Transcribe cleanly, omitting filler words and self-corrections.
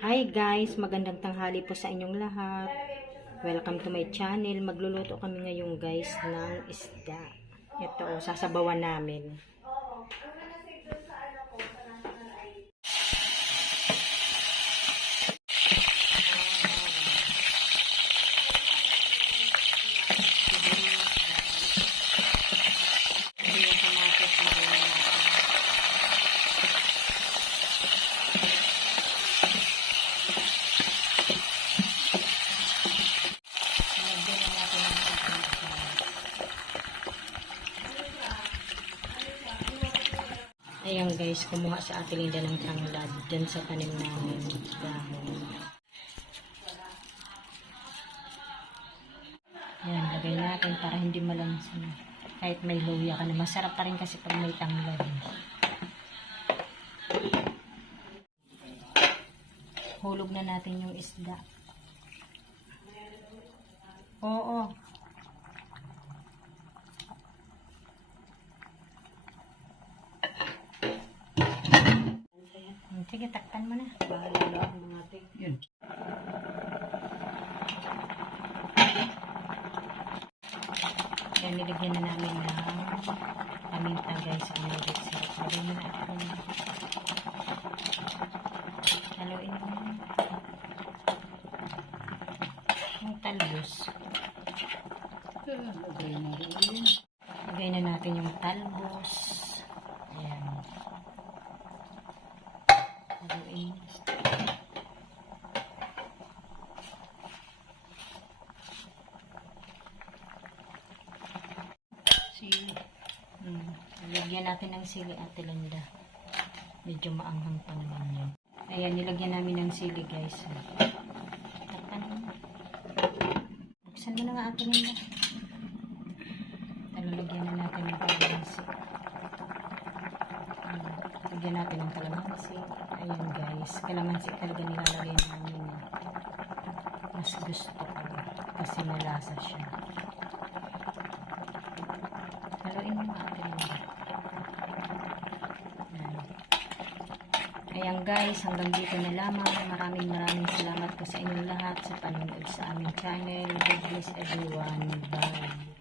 Hi guys, magandang tanghali po sa inyong lahat. Welcome to my channel. Magluluto kami ngayon guys ng isda. Ito, sasabawan namin. Ayan guys, kumuha sa Ate Linda ng tanglad dyan sa tanim namin dahon. Ayan, lagay natin para hindi malansin. Kahit may luya ka na, masarap pa rin kasi pag may tanglad. Hulog na natin yung isda. Oo. Sige, takpan mo na. Bahala ako mga ate. Yun. Yan, nilagyan na namin ng paminta guys sa aming sarap. Lagyan mo na ako. Haluin mo. Yung talbos. Lagay na natin yung talbos. Ayan. Haluin. Sili. Lagyan natin ng sili, Ate Linda. Medyo maanghang pa naman yan. Ayan, nilagyan namin ng sili guys. Takpan mo. Buksan mo na nga, Ate Linda. Lagyan na natin ng kalamansi. Lagyan natin ng kalamansi. Ayan guys, kalamansi talaga nilalagay namin. Mas gusto ko kasi malasa siya. Haluin mo natin. Ayan guys, hanggang dito na lamang. Maraming salamat po sa inyong lahat sa panonood sa aming channel. God bless everyone. Bye.